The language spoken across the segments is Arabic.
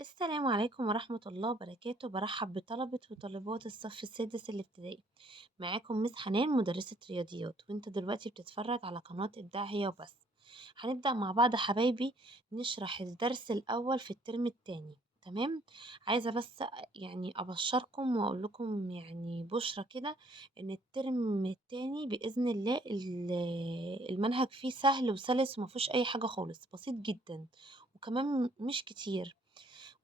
السلام عليكم ورحمة الله وبركاته. برحب بطلبة وطالبات الصف السادس الابتدائي. معاكم مس حنان مدرسة رياضيات، وانت دلوقتي بتتفرج على قناة إبداع هي وبس. هنبدأ مع بعض يا حبايبي نشرح الدرس الأول في الترم التاني. تمام. عايزة بس يعني أبشركم وأقول لكم يعني بشرة كده إن الترم التاني بإذن الله المنهج فيه سهل وسلس ومفيهوش أي حاجة خالص، بسيط جدا وكمان مش كتير.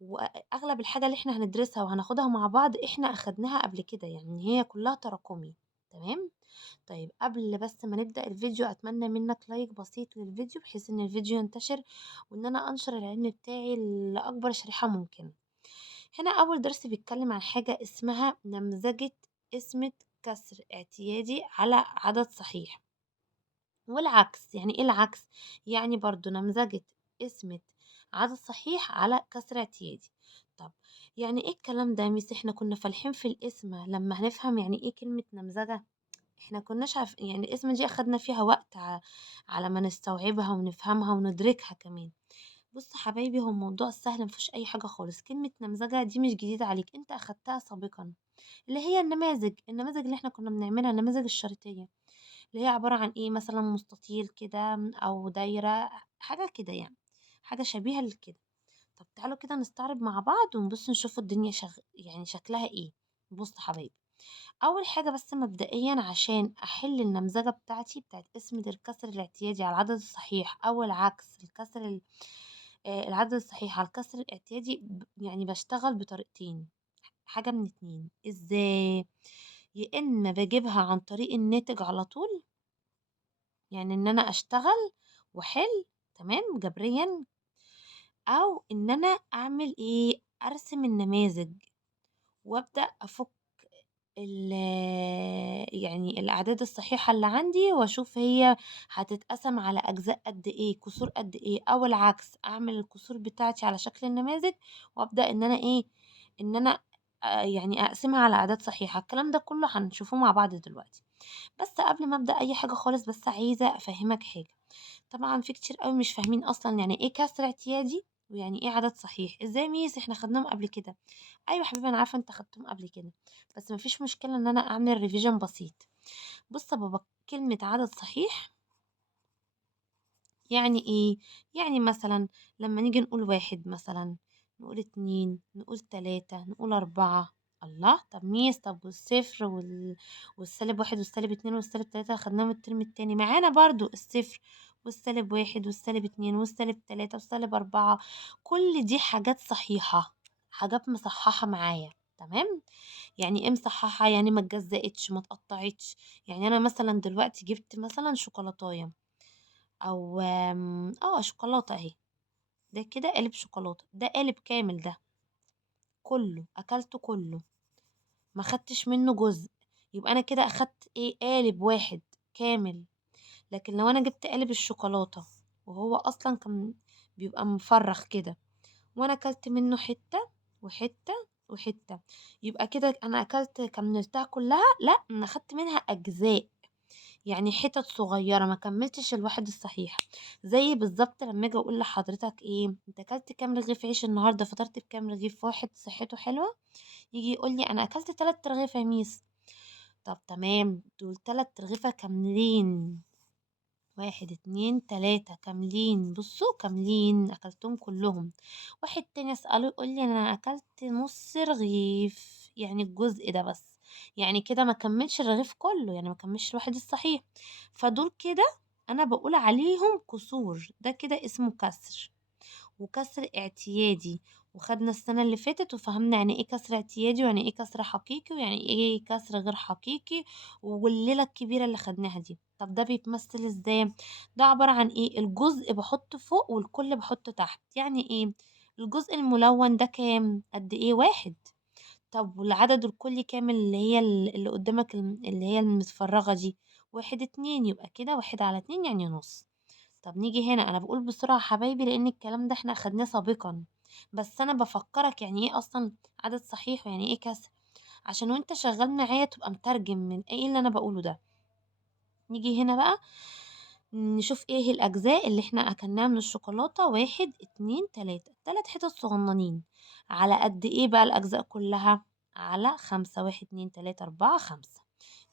واغلب الحاجة اللي احنا هندرسها وهناخدها مع بعض احنا اخدناها قبل كده، يعني هي كلها تراكمي. تمام. طيب قبل بس ما نبدأ الفيديو اتمنى منك لايك بسيط للفيديو بحيث ان الفيديو ينتشر وان انا انشر العلم بتاعي لاكبر شريحة ممكن. هنا اول درس بيتكلم عن حاجة اسمها نمذجة اسمة كسر اعتيادي على عدد صحيح، والعكس. يعني ايه العكس؟ يعني برضو نمذجة اسمة عدد صحيح على كسر اعتيادي. طب يعني ايه الكلام ده يا ميس؟ احنا كنا فالحين في الاسم لما هنفهم يعني ايه كلمة نمذجة. احنا كناش عارف يعني الاسم دي اخدنا فيها وقت على ما نستوعبها ونفهمها وندركها كمان. بص حبايبي، هو الموضوع سهل مفيهوش اي حاجة خالص. كلمة نمذجة دي مش جديدة عليك، انت اخدتها سابقا، اللي هي النماذج اللي احنا كنا بنعملها، النماذج الشريطية، اللي هي عبارة عن ايه؟ مثلا مستطيل كده او دايرة، حاجة كده يعني، حاجة شبيهة لكده. طب تعالوا كده نستعرض مع بعض ونبص نشوف الدنيا يعني شكلها ايه. بص حبايبي، اول حاجة بس مبدئيا عشان احل النمذجة بتاعتي بتاعت اسم الكسر الاعتيادي على العدد الصحيح او العكس العدد الصحيح على الكسر الاعتيادي، يعني بشتغل بطريقتين. حاجة من اتنين، ازاي؟ يا اما بجيبها عن طريق الناتج على طول، يعني ان انا اشتغل واحل تمام جبريا، او ان انا اعمل ايه؟ ارسم النماذج وابدا افك ال يعني الاعداد الصحيحه اللي عندي واشوف هي هتتقسم على اجزاء قد ايه، كسور قد ايه، او العكس اعمل الكسور بتاعتي على شكل النماذج وابدا ان انا ايه؟ ان انا يعني اقسمها على اعداد صحيحه. الكلام ده كله هنشوفه مع بعض دلوقتي. بس قبل ما ابدا اي حاجه خالص بس عايزه افهمك حاجه. طبعا في كتير قوي مش فاهمين اصلا يعني ايه كسر اعتيادي ويعني ايه عدد صحيح. ازاي ميس؟ احنا خدناهم قبل كده. ايوه حبيبي انا عارفه انت خدتهم قبل كده، بس مفيش مشكله ان انا اعمل ريفيجن بسيط. بص يا بابا، كلمه عدد صحيح يعني ايه؟ يعني مثلا لما نيجي نقول واحد مثلا، نقول اتنين، نقول تلاتة، نقول اربعة. الله، طب ميس طب والصفر والسالب واحد والسالب اتنين والسالب تلاتة خدناهم الترم التاني معانا برضو. الصفر والسالب واحد والسالب اتنين والسالب تلاتة والسالب اربعة، كل دي حاجات صحيحة، حاجات مصححة معايا. تمام. يعني ايه مصححة؟ يعني ما اتجزأتش ما اتقطعتش. يعني انا مثلا دلوقتي جبت مثلا شوكولاتايه او شوكولاته اهي، ده كده قالب شوكولاته، ده قالب كامل، ده كله اكلته كله، ما خدتش منه جزء، يبقى انا كده اخدت ايه؟ قالب واحد كامل. لكن لو انا جبت قالب الشوكولاته وهو اصلا كان بيبقى مفرخ كده، وانا اكلت منه حته وحته وحته، يبقى كده انا اكلت كملتها كلها؟ لا، انا اخدت منها اجزاء، يعني حتت صغيرة ما كملتش الواحد الصحيح. زي بالظبط لما اجي اقول لحضرتك ايه؟ انت اكلت كام رغيف عيش النهارده؟ فطرت بكام رغيف؟ واحد صحته حلوة؟ يجي يقول لي انا اكلت 3 رغيف يا ميس. طب تمام، دول 3 رغيفة كاملين، واحد اتنين تلاتة كاملين، بصوا كاملين اكلتهم كلهم. واحد تاني اسأله يقول لي انا اكلت نص رغيف، يعني الجزء ده بس، يعني كده ما كملش الرغيف كله، يعني ما كملش الواحد الصحيح. فدول كده انا بقول عليهم كسور، ده كده اسمه كسر وكسر اعتيادي. وخدنا السنة اللي فاتت وفهمنا يعني ايه كسر اعتيادي ويعني ايه كسر حقيقي ويعني ايه كسر غير حقيقي، والليلة الكبيرة اللي خدناها دي. طب ده بيتمثل ازاي؟ ده عبارة عن ايه؟ الجزء بحطه فوق والكل بحطه تحت. يعني ايه؟ الجزء الملون ده كام؟ قد ايه؟ واحد. طب والعدد الكلي كامل اللي هي اللي قدامك اللي هي المتفرغة دي؟ واحد اتنين، يبقى كده واحد على اتنين يعني نص. طب نيجي هنا، انا بقول بسرعة يا حبايبي لان الكلام ده احنا اخدناه سابقا، بس انا بفكرك يعني ايه اصلا عدد صحيح ويعني ايه كسر، عشان وانت شغال معايا تبقى مترجم من ايه اللي انا بقوله ده. نيجي هنا بقى، نشوف ايه الأجزاء اللي احنا أكلناها من الشوكولاتة، 1 2 3، 3 حتت صغننين. على قد ايه بقى الأجزاء كلها؟ على 5، 1 2 3 4 5.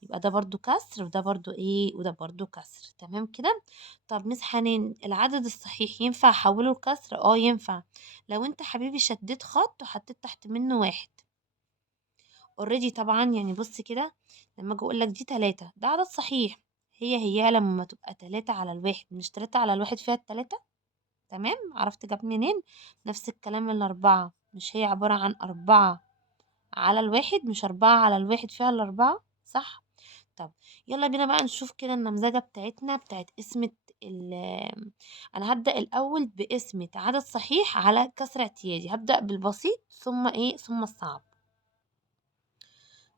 يبقى ده برضو كسر، وده برضو ايه، وده برضو كسر. تمام كده. طب مس حنان، العدد الصحيح ينفع احوله لكسر؟ اه ينفع. لو انت حبيبي شديت خط وحطيت تحت منه 1 اوريدي طبعا. يعني بص كده، لما اجي اقول لك دي 3 ده عدد صحيح، هي لما تبقى 3 على 1، مش 3 على 1 فيها ال3. تمام، عرفت جاب منين؟ نفس الكلام ال4، مش هي عبارة عن 4 على 1، مش 4 على 1 فيها ال4، صح؟ طب يلا بينا بقى نشوف كده النمذجة بتاعتنا بتاعت قسمة ال أنا هبدأ الأول بقسمة عدد صحيح على كسر اعتيادي. هبدأ بالبسيط ثم إيه، ثم الصعب.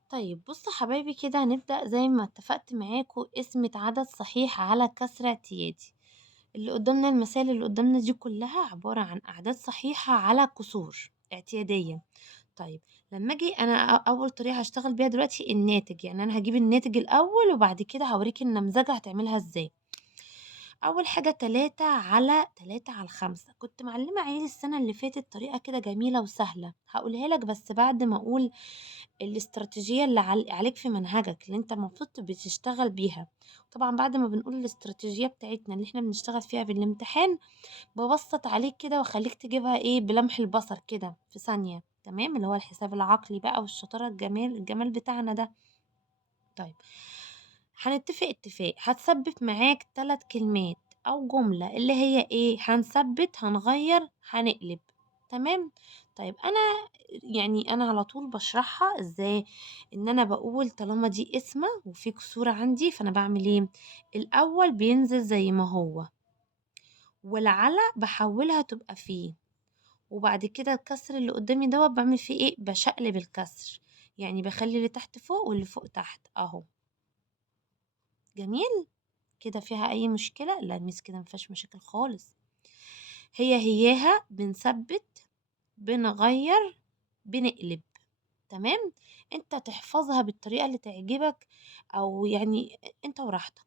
طيب بصوا حبايبي كده، هنبدأ زي ما اتفقت معاكم قسمة عدد صحيح على كسر اعتيادي. اللي قدامنا، المثال اللي قدامنا دي كلها عبارة عن أعداد صحيحة على كسور اعتيادية. طيب لما اجي انا اول طريقة هشتغل بيها دلوقتي الناتج، يعني انا هجيب الناتج الاول وبعد كده هوريك النمذجة هتعملها ازاي. اول حاجة 3 على 5، كنت معلمة عيل السنة اللي فاتت طريقة كده جميلة وسهلة، هقولها لك بس بعد ما اقول الاستراتيجية اللي عليك في منهجك اللي انت المفروض بتشتغل بيها. طبعا بعد ما بنقول الاستراتيجية بتاعتنا اللي احنا بنشتغل فيها في الامتحان، ببسط عليك كده واخليك تجيبها ايه بلمح البصر كده في ثانية. تمام، اللي هو الحساب العقلي بقى والشطارة، الجمال بتاعنا ده. طيب هنتفق اتفاق، هتثبت معاك 3 كلمات او جملة، اللي هي ايه، هنثبت، هنغير، هنقلب. تمام. طيب انا يعني انا على طول بشرحها ازاي. ان انا بقول طالما دي اسمة وفي كسورة عندي، فانا بعمل ايه؟ الاول بينزل زي ما هو، والعلى بحولها تبقى فيه، وبعد كده الكسر اللي قدامي دوت بعمل فيه ايه، بشقلب الكسر. يعني بخلي اللي تحت فوق واللي فوق تحت اهو. جميل. كده فيها اي مشكلة؟ لا ميس كده مفيهاش مشاكل خالص. هياها بنثبت، بنغير، بنقلب. تمام. انت تحفظها بالطريقة اللي تعجبك، او يعني انت وراحتك.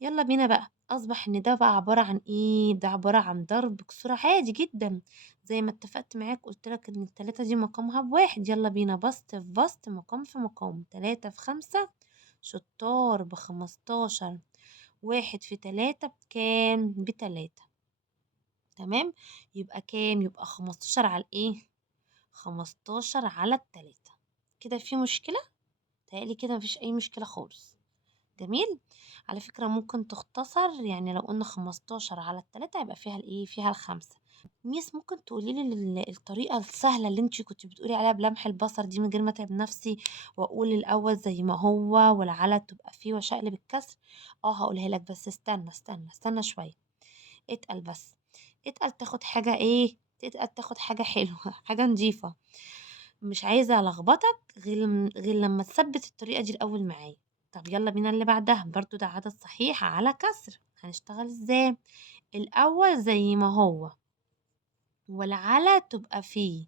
يلا بينا بقى. اصبح ان ده بقى عبارة عن ايه، ده عبارة عن ضرب كسورة عادي جدا. زي ما اتفقت معاك قلت لك ان ال3 دي مقامها ب1. يلا بينا، بسط في بسط، مقام في مقام. 3 في 5 شطار ب15. 1 في 3 بكام؟ ب3. تمام. يبقى كام؟ يبقى 15 على الايه، 15 على 3. كده في مشكلة؟ تهيألي كده مفيش اي مشكلة خالص. جميل. على فكرة ممكن تختصر، يعني لو قلنا 15 على 3 يبقى فيها الايه، فيها ال5. ميس ممكن تقولي لي الطريقة السهلة اللي انتي كنت بتقولي عليها بلمح البصر دي، من غير ما اتعب نفسي واقول الاول زي ما هو والعلى تبقى فيه واشقلب الكسر؟ اه هقولها لك، بس استنى شوية. اتقل بس، اتقل تاخد حاجة ايه، اتقل تاخد حاجة حلوة حاجة نظيفة. مش عايزة الخبطك غير لما تثبت الطريقة دي الاول معايا. طب يلا بينا اللي بعدها، برضو ده عدد صحيح على كسر. هنشتغل ازاي؟ الاول زي ما هو، والعلى تبقى فيه.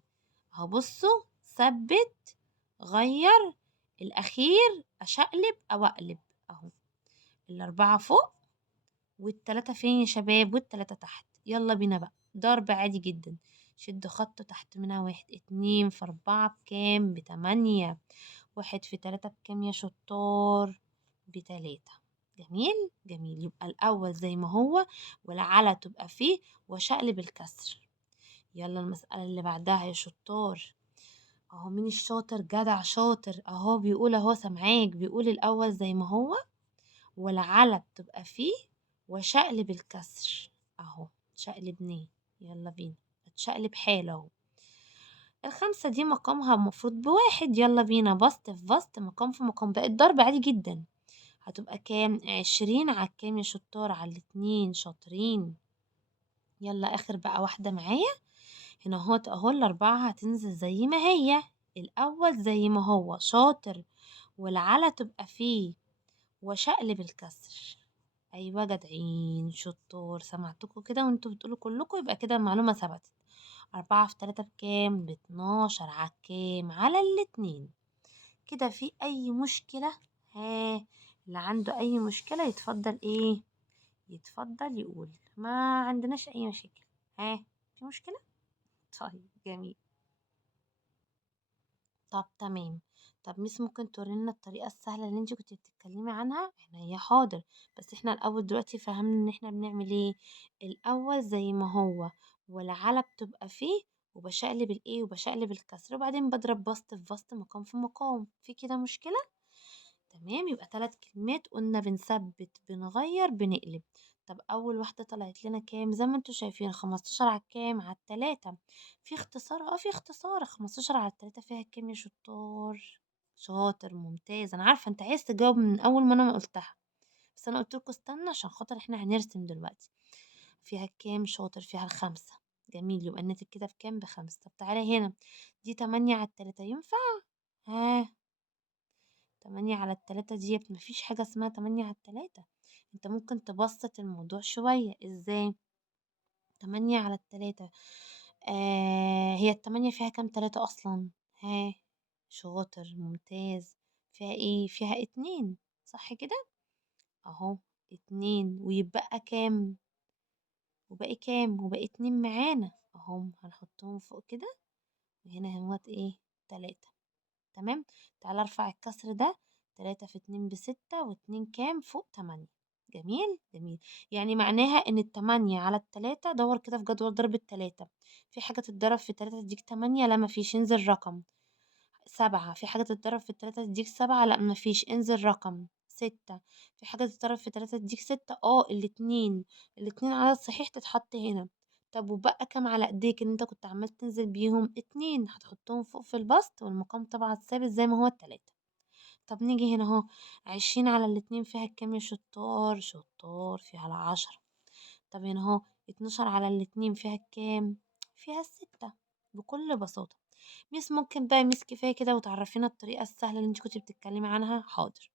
هبصوا، ثبت، غير، الاخير اشقلب او اقلب اهو. ال4 فوق وال3 فين يا شباب، وال3 تحت. يلا بينا بقى ضرب عادي جدا. شد خط تحت منها 1. 2 في 4 بكام؟ ب8. 1 في 3 بكام يا شطار؟ ب3. جميل جميل. يبقى الأول زي ما هو، والعلى تبقى فيه، وشقلب الكسر. يلا المسألة اللي بعدها يا شطار. اهو مين الشاطر؟ جدع شاطر اهو، بيقول اهو سامعاك، بيقول الأول زي ما هو، والعلى بتبقى فيه، وشقلب الكسر اهو. شقلبناه. يلا بينا، هتشقلب حاله اهو. ال5 دي مقامها المفروض ب1. يلا بينا، بسط في بسط، مقام في مقام، بقت ضرب عادي جدا. هتبقى كام؟ 20 على كام يا شطار؟ على 2. شاطرين. يلا اخر بقى واحدة معايا. هنا اهو ال4 هتنزل زي ما هي، الاول زي ما هو، شاطر، والعلى تبقى فيه، وشقلب الكسر. ايوه جدعين شطور، سمعتكم كده وانتوا بتقولوا كلكم، يبقى كده المعلومة ثبتت. 4 في 3 بكام؟ ب12 على كام؟ على ال2. كده في اي مشكلة؟ ها، اللي عنده اي مشكلة يتفضل ايه، يتفضل يقول. ما عندناش اي مشاكل. ها، في مشكلة؟ طيب جميل. طب تمام. طب ميس ممكن تورينا الطريقة السهلة اللي انت كنت بتتكلمي عنها؟ احنا هي حاضر. بس احنا الاول دلوقتي فهمنا ان احنا بنعمل ايه. الاول زي ما هو، والعلى بتبقى فيه، وبشقلب الايه وبشقلب الكسر، وبعدين بضرب بسط في بسط، مقام في مقام. في كده مشكلة؟ تمام. يبقى 3 كلمات قلنا: بنثبت، بنغير، بنقلب. طب اول واحده طلعت لنا كام؟ زي ما انتوا شايفين 15 على الكام؟ على التلاتة. في اختصار؟ في اختصار. 15 على التلاتة فيها كام يا شطار؟ شاطر، ممتاز. انا عارفه انت عايز تجاوب من اول ما انا ما قلتها، بس انا قلت لكم استنى عشان خاطر احنا هنرسم دلوقتي. فيها كام؟ شاطر، فيها ال5. جميل. يبقى الناتج كده بكام؟ ب5. طب تعالى هنا، دي 8 على التلاتة، ينفع؟ ها، 8 على التلاتة ديت؟ مفيش حاجة اسمها 8 على التلاتة. انت ممكن تبسط الموضوع شوية. ازاي؟ 8 على التلاتة. هي التمانية فيها كام تلاتة أصلا؟ ها، شاطر، ممتاز. فيها ايه؟ فيها 2، صح كده؟ اهو، 2. ويبقى كام؟ وباقي كام؟ وباقي 2 معانا اهم، هنحطهم فوق كده. وهنا اهوت ايه؟ 3. تمام. تعالى ارفع الكسر ده. 3 في 2 ب6، واتنين كام؟ فوق 8. جميل جميل. يعني معناها ان ال8 على التلاتة، دور كده في جدول ضرب التلاتة. في حاجة تتضرب في 3 تديك 8؟ لا مفيش، ينزل رقم. 7. في حاجة تتضرب في 3 تديك 7؟ لا مفيش، انزل رقم. 6. في حاجة تتضرب في 3 تديك 6؟ الاتنين. الاتنين عدد صحيح تتحط هنا. طب وبقى كام على ايديك ان انت كنت عمال تنزل بيهم؟ 2. هتحطهم فوق في البسط، والمقام طبعا ثابت زي ما هو التلاتة. طب نيجي هنا اهو، 20 على الاتنين فيها كام يا شطار؟ شطار، فيها ال10. طب هنا اهو، 12 على الاتنين فيها كام؟ فيها ال6. بكل بساطة. ميس ممكن بقى ميس كفاية كده وتعرفينا الطريقة السهلة اللي انت كنت بتتكلمي عنها؟ حاضر.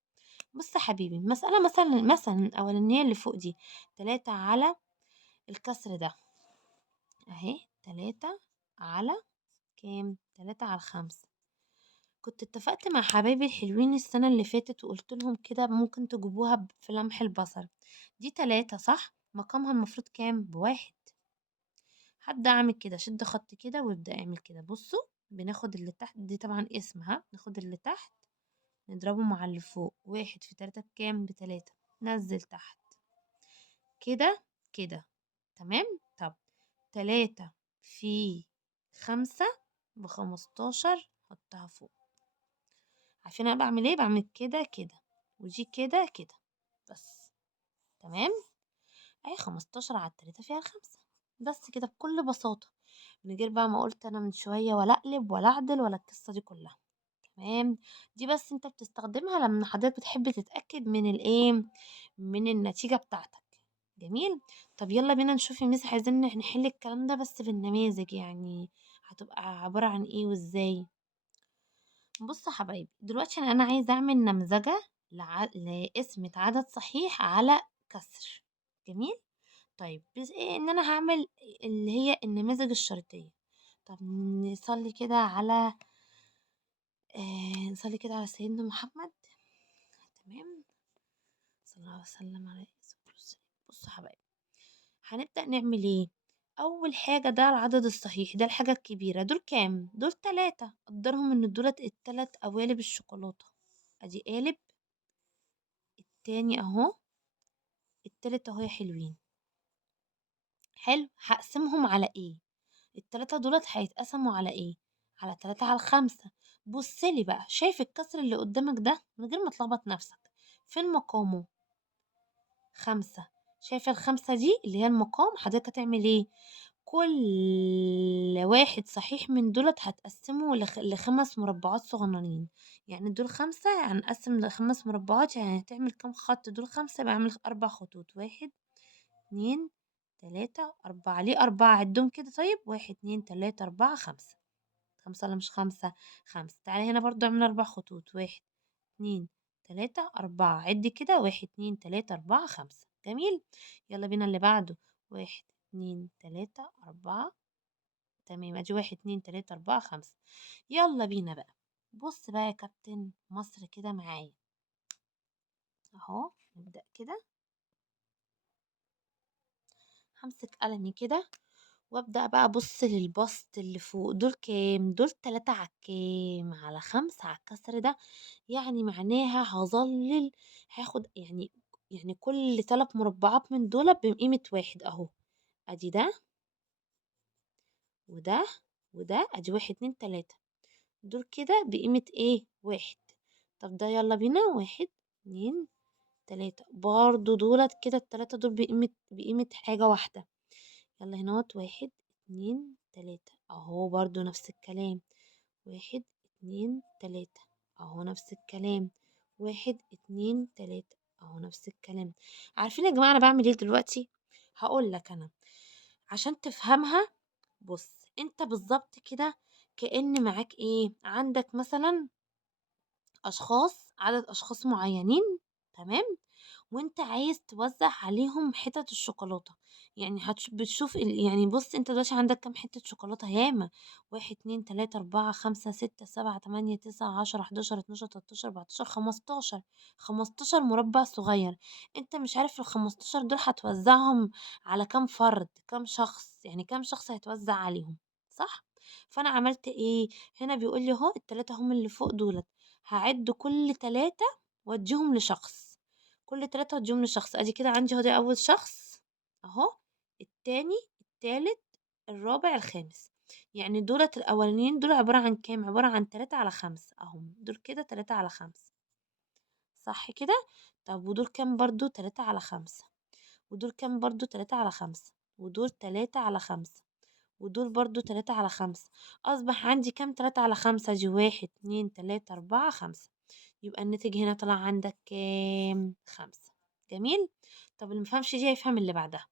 بص يا حبيبي، مسألة مثلا الأولانية اللي فوق دي، 3 على الكسر ده اهي، 3 على كام؟ 3 على 5. كنت اتفقت مع حبايبي الحلوين السنة اللي فاتت وقلت لهم كده ممكن تجيبوها في لمح البصر. دي 3 صح؟ مقامها المفروض كام؟ ب1. هبدأ أعمل كده، شد خط كده وابدأ اعمل كده. بصوا، بناخد اللي تحت دي طبعا اسمها، ناخد اللي تحت نضربه مع اللي فوق. 1 في 3 بكام؟ ب3. نزل تحت كده كده. تمام. طب 3 في 5 ب15، حطها فوق. عارفين انا بعمل ايه؟ بعمل كده كده، ودي كده كده بس. تمام. اهي 15 على 3 فيها ال5. بس كده بكل بساطة، من غير بقى ما قلت انا من شوية ولا اقلب ولا اعدل ولا القصة دي كلها. تمام. دي بس انت بتستخدمها لما حضرتك بتحب تتأكد من الايه، من النتيجة بتاعتك. جميل. طب يلا بينا نشوف يا ميس، عايزين نحل الكلام ده بس بالنماذج يعني. هتبقى عبارة عن ايه وازاي؟ بصوا يا حبايبي، دلوقتي انا عايزه اعمل نمذجه لقسمة عدد صحيح على كسر. جميل. طيب بس إيه ان انا هعمل اللي هي النماذج الشريطيه. طب نصلي كده على نصلي كده على سيدنا محمد. تمام. صلى الله وسلم على يسوع المرسلين. بصوا يا حبايبي، هنبدأ نعمل ايه؟ اول حاجة ده العدد الصحيح، ده الحاجة الكبيرة. دول كام؟ دول 3. قدرهم ان دولت ال3 قوالب الشوكولاتة. ادي قالب، التاني اهو، التالت اهو يا حلوين. حلو. هقسمهم على ايه؟ ال3 دولت هيتقسموا على ايه؟ على 3 على 5. بصلي بقى، شايف الكسر اللي قدامك ده؟ من غير ما تلخبط نفسك، فين مقامه؟ 5. شايفة ال5 دي اللي هي المقام؟ حضرتك هتعمل ايه؟ كل واحد صحيح من دولت هتقسمه ل5 مربعات صغننين. يعني دول 5 هنقسم ل5 مربعات، يعني هتعمل كام خط؟ دول 5 يبقى اعمل 4 خطوط. 1 2 3 4. ليه 4؟ عدهم كده. طيب 1 2 3 4 5. 5 ولا مش 5؟ 5. تعالى هنا برضو اعمل 4 خطوط. 1 2 3 4. عد كده. 1 2 3 4 5. جميل. يلا بينا اللي بعده. 1 2 3 4. تمام. ادي 1 2 3 4 5. يلا بينا بقى. بص بقى يا كابتن مصر كده معايا اهو. نبدأ كده. همسك قلمي كده وابدأ بقى ابص للبسط اللي فوق، دول كام؟ دول 3 على الكام؟ على 5 على الكسر ده. يعني معناها هظلل، هاخد يعني كل 3 مربعات من دول بقيمة واحد اهو. ادي ده وده وده، ادي واحد اتنين تلاتة، دول كده بقيمة ايه؟ واحد. طب ده يلا بينا، واحد اتنين تلاتة برضو دولت كده، التلاتة دول بقيمة حاجة واحدة. يلا هناوت، واحد اتنين تلاتة اهو، برضو نفس الكلام، واحد اتنين تلاتة اهو نفس الكلام، واحد اتنين تلاتة اهو نفس الكلام. عارفين يا جماعة انا بعمل ايه دلوقتي؟ هقول لك انا عشان تفهمها. بص، انت بالظبط كده كأن معاك ايه، عندك مثلا عدد اشخاص معينين، تمام، وانت عايز توزع عليهم حتت الشوكولاتة. يعني بتشوف يعني بص، انت دلوقتي عندك كام حتة شوكولاتة؟ ياما، واحد اتنين تلاتة اربعة خمسة ستة سبعة تمانية تسعة عشرة حداشر اتناشر تلاتاشر اربعتاشر خمستاشر، 15 مربع صغير. انت مش عارف ال15 دول هتوزعهم على كام فرد، كام شخص، يعني كام شخص هيتوزع عليهم، صح؟ فانا عملت ايه؟ هنا بيقول لي اهو التلاتة هم اللي فوق دولت، هعد كل تلاتة واديهم لشخص، كل 3 هديهم لشخص. ادي كده عندي اهو، ده اول شخص اهو، التاني، التالت، الرابع، الخامس. يعني دولت الاولانيين دول عبارة عن كام؟ عبارة عن 3/5 اهم، دول كده 3/5، صح كده؟ طب ودول كام؟ برضو 3/5، ودول كام؟ برضو 3/5، ودول 3/5، ودول برضو 3/5. اصبح عندي كام 3/5 دي؟ واحد اتنين تلاتة اربعة خمسة. يبقى الناتج هنا طلع عندك كام؟ 5. جميل. طب اللي مفهمش دي هيفهم اللي بعدها.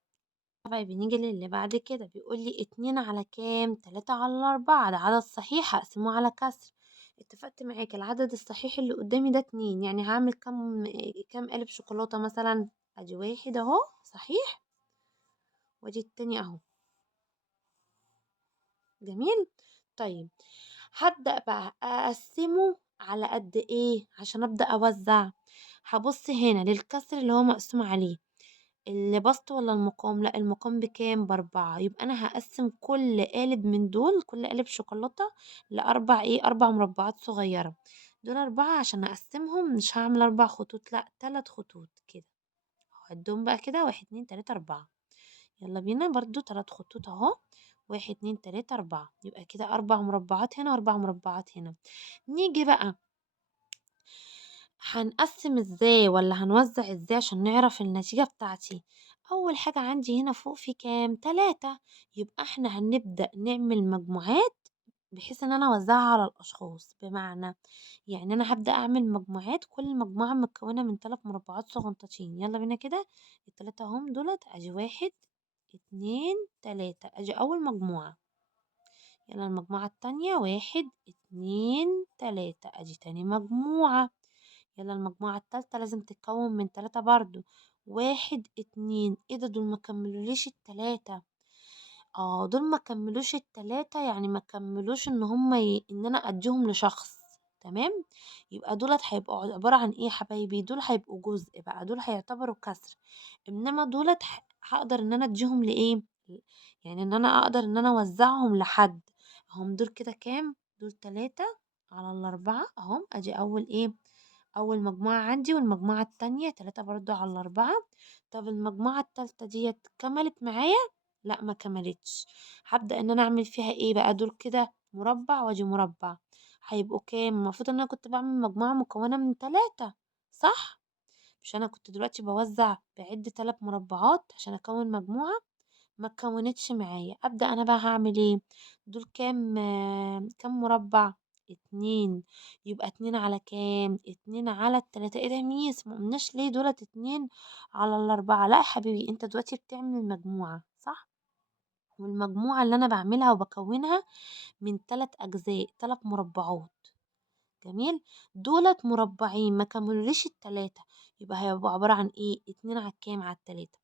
طيب بنيجي للي بعد كده، بيقول لي 2 على كام؟ 3/4، ده عدد صحيح هقسمه على كسر. اتفقت معاك العدد الصحيح اللي قدامي ده 2، يعني هعمل كام قالب شوكولاتة مثلا؟ ادي واحد اهو صحيح، وادي التاني اهو. جميل. طيب هبدأ بقى أقسمه على قد إيه عشان أبدأ أوزع. هبص هنا للكسر اللي هو مقسوم عليه، اللي بسط ولا المقام؟ لا، المقام بكام؟ ب4. يبقى أنا هقسم كل قالب من دول، كل قالب شوكولاتة لأربع إيه، 4 مربعات صغيرة. دول 4 عشان أقسمهم مش هعمل 4 خطوط، لا 3 خطوط كده. هعدهم بقى كده، واحد اتنين تلاتة اربعة. يلا بينا، برضو 3 خطوط اهو، واحد اتنين تلاتة اربعة، يبقى كده 4 مربعات هنا واربع مربعات هنا. نيجي بقى هنقسم ازاي ولا هنوزع ازاي عشان نعرف النتيجة بتاعتي؟ اول حاجة عندي هنا فوق في كام؟ 3. يبقى احنا هنبدأ نعمل مجموعات بحيث ان انا اوزعها على الاشخاص. بمعنى يعني انا هبدأ اعمل مجموعات، كل مجموعة متكونة من 3 مربعات صغنطتين. يلا بينا كده، التلاتة هم دولت، ادي واحد اتنين تلاتة، ادي اول مجموعة. يلا المجموعة التانية، واحد اتنين تلاتة، ادي تاني مجموعة. يلا المجموعة التالتة لازم تتكون من 3 برضو، واحد اتنين، ايه ده؟ دول ما كملوليش التلاتة. دول ما كملوش التلاتة، يعني ما كملوش ان انا اديهم لشخص. تمام. يبقى دولت هيبقوا عبارة عن ايه يا حبايبي؟ دول هيبقوا جزء بقى، دول هيعتبروا كسر. انما دولت هقدر ان انا اديهم لايه، يعني ان انا اقدر ان انا اوزعهم لحد. هم دول كده كام؟ دول 3/4 اهم، ادي اول ايه، اول مجموعة عندي. والمجموعة التانية 3 برضو على 4. طب المجموعة التالتة ديت كملت معايا؟ لا ما كملتش. هبدأ ان انا اعمل فيها ايه بقى؟ دول كده مربع وادي مربع، هيبقوا كام؟ المفروض ان انا كنت بعمل مجموعة مكونة من 3، صح؟ مش انا كنت دلوقتي بوزع بعد 3 مربعات عشان اكون مجموعة؟ ما اتكونتش معايا. ابدا انا بقى هعمل ايه؟ دول كام كام مربع؟ 2. يبقى 2 على كام؟ 2 على التلاتة. ايه ده يا ميس، ما قلناش ليه دولت 2 على الاربعة؟ لا يا حبيبي، انت دلوقتي بتعمل مجموعة، صح؟ والمجموعة اللي انا بعملها وبكونها من 3 اجزاء، 3 مربعات. جميل. دولت مربعين ما كملوليش التلاتة، يبقى هيبقوا عبارة عن ايه؟ 2 على كام؟ على التلاتة.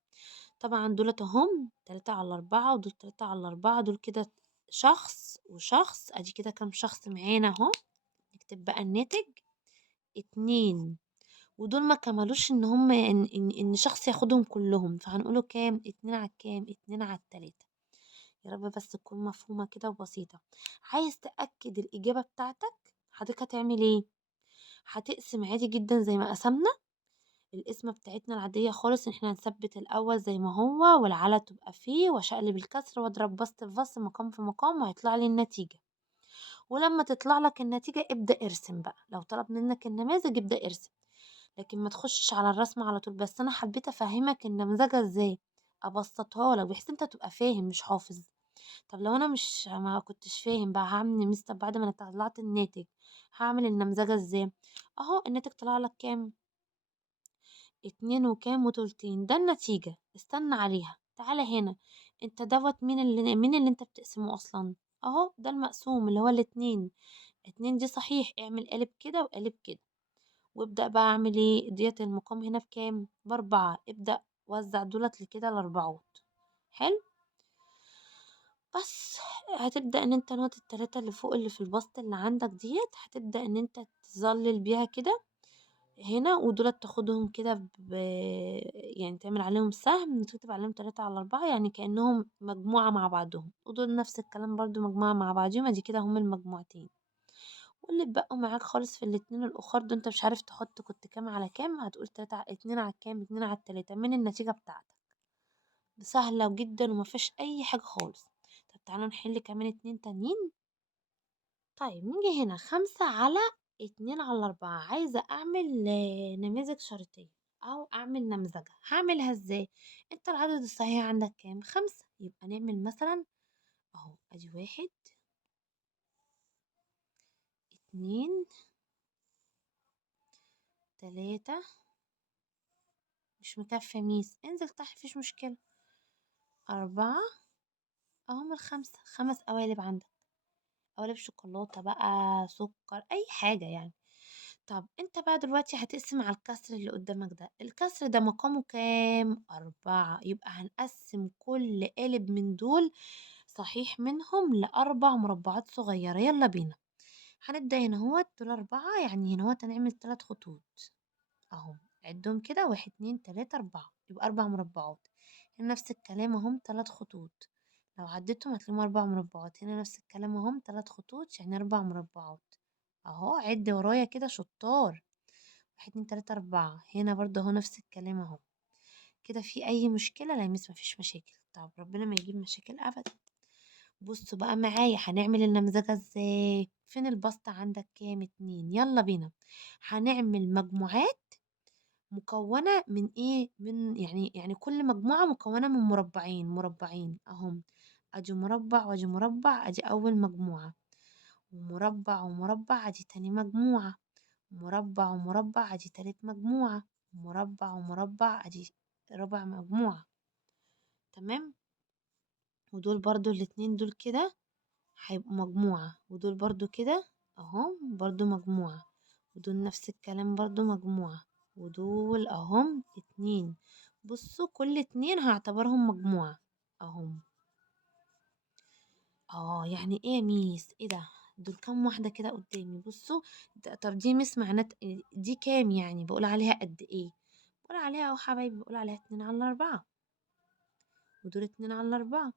طبعا دولت هم 3/4، ودول 3/4، دول كده شخص وشخص، ادي كده كام شخص معانا اهو. نكتب بقى الناتج، 2 ودول ما كملوش إن هم إن شخص ياخدهم كلهم، فهنقوله كام؟ 2 على الكام؟ 2 على ال3. يا رب بس تكون مفهومة كده وبسيطة. عايز تأكد الإجابة بتاعتك، حضرتك هتعمل ايه؟ هتقسم عادي جدا زي ما قسمنا القسمة بتاعتنا العادية خالص، ان احنا هنثبت الأول زي ما هو والعلى تبقى فيه، واشقلب الكسر واضرب بسط في بسط مقام في مقام وهيطلع لي النتيجة. ولما تطلع لك النتيجة ابدأ ارسم بقى، لو طلب منك النماذج ابدأ ارسم، لكن ما تخشش على الرسم على طول. بس انا حبيت افهمك النمذجة ازاي، ابسطها لك بحيث انت تبقى فاهم مش حافظ. طب لو انا مش ما كنتش فاهم بقى هعمل طب بعد ما انا طلعت الناتج هعمل النمذجة ازاي؟ اهو الناتج طلع لك كام؟ 2 وكام وتلتين، ده النتيجة. استنى عليها، تعالى هنا. انت دوت مين اللي انت بتقسمه اصلا؟ اهو ده المقسوم اللي هو الاتنين. 2 دي صحيح، اعمل قالب كده وقالب كده، وابدأ بقى اعمل ايه؟ ديت المقام هنا بكام؟ ب4. ابدأ وزع دولت لكده الاربعات. حلو. بس هتبدأ ان انت نقط ال3 اللي فوق اللي في البسط اللي عندك ديت، هتبدأ ان انت تظلل بيها كده هنا، ودولت تاخدهم كده يعني تعمل عليهم سهم وتكتب عليهم 3 على 4، يعني كأنهم مجموعة مع بعضهم، ودول نفس الكلام برضو مجموعة مع بعضهم، ادي كده هم المجموعتين. واللي اتبقوا معاك خالص في الاتنين الأخر دول انت مش عارف تحط كنت كام على كام، هتقول 2 على الكام؟ 2 على ال3 من النتيجة بتاعتك. سهلة جدا ومفيش أي حاجة خالص. طب تعالوا نحل كمان 2 تانيين. طيب نيجي هنا 5 على 2 على 4، عايزة أعمل نماذج شريطية أو أعمل نمذجة. هعملها ازاي؟ انت العدد الصحيح عندك كام؟ 5. يبقى نعمل مثلا اهو، ادي 1 2 3. مش مكفي ميس، انزل تحت مفيش مشكلة. 4. اهم ال5، 5 قوالب عندك، قوالب شوكولاتة بقى، سكر، أي حاجة يعني. طب انت بقى دلوقتي هتقسم على الكسر اللي قدامك ده، الكسر ده مقامه كام؟ 4. يبقى هنقسم كل قالب من دول صحيح منهم ل4 مربعات صغيرة. يلا بينا. هنبدأ هنا هو دول 4، يعني هنا هو هنعمل 3 خطوط اهم. عدهم كده، 1 2 3 4، يبقى 4 مربعات. هنا نفس الكلام اهم، 3 خطوط. لو عديتهم هتلاقيهم 4 مربعات. هنا نفس الكلام اهم، 3 خطوط يعني 4 مربعات. اهو عد ورايا كده شطار. 1 2 3 4. هنا برضه اهو نفس الكلام اهو. كده في اي مشكلة؟ لا يا ميس مفيش مشاكل. طب ربنا ما يجيب مشاكل ابدا. بصوا بقى معايا هنعمل النمذجة ازاي. فين البسط عندك كام؟ 2. يلا بينا. هنعمل مجموعات مكونة من ايه؟ من يعني كل مجموعة مكونة من مربعين. مربعين اهم، ادي مربع وادي مربع، ادي اول مجموعة، ومربع ومربع ادي تاني مجموعة، مربع ومربع ادي تالت مجموعة، مربع ومربع ادي رابع مجموعة. تمام. ودول برضو الاتنين دول كده هيبقوا مجموعة، ودول برضو كده اهم برضو مجموعة، ودول نفس الكلام برضو مجموعة، ودول اهم 2. بصوا كل 2 هعتبرهم مجموعة اهم. يعني ايه يا ميس؟ ايه ده؟ دول كام واحدة كده قدامي؟ بصوا. طب دي ميس معنات دي كام؟ يعني بقول عليها قد ايه؟ بقول عليها اهو حبايبي، بقول عليها 2 على 4، ودول 2 على 4،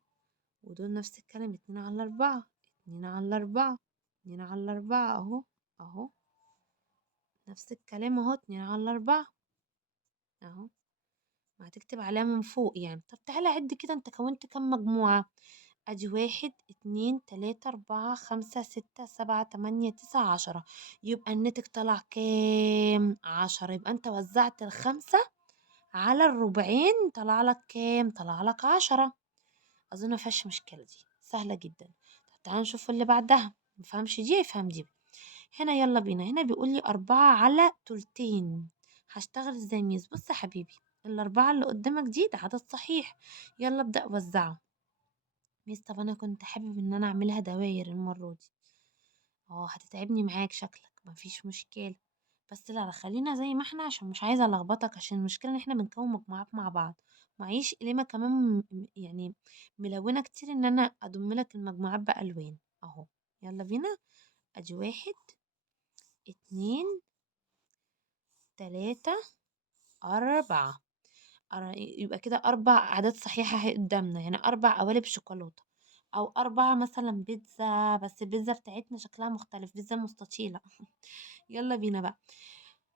ودول نفس الكلام 2 على 4، 2 على 4، 2 على 4 اهو. اهو نفس الكلام اهو، 2 على 4 اهو. وهتكتب عليها من فوق يعني. طب تعالى عد كده، انت كونت كام مجموعة؟ ادي 1 2 3 4 5 6 7 8 9 10. يبقى الناتج طلع كام؟ 10. يبقى انت وزعت ال5 على الربعين، طلع لك كام؟ طلع لك 10. اظن مفيهاش مشكلة، دي سهلة جدا. طب تعالى نشوف اللي بعدها. مفهمش دي يفهم دي. هنا يلا بينا. هنا بيقول لي 4 على 2. هشتغل ازاي ميس؟ بص يا حبيبي، ال4 اللي قدامك دي ده عدد صحيح. يلا ابدأ وزعه. ميس طب انا كنت حابب ان انا اعملها دواير المرة دي. هتتعبني معاك شكلك. مفيش مشكلة. بس لا خلينا زي ما احنا، عشان مش عايزة الخبطك، عشان المشكلة ان احنا بنكون مجموعات مع بعض. معيش قلمة كمان يعني ملونة كتير ان انا اضم لك المجموعات بألوان اهو. يلا بينا. ادي 1 2 تلاتة، أربعة. يبقى كده 4 أعداد صحيحة أهي قدامنا، يعني 4 قوالب شوكولاتة، أو 4 مثلًا بيتزا، بس البيتزا بتاعتنا شكلها مختلف، بيتزا مستطيلة. يالّا بينا بقى.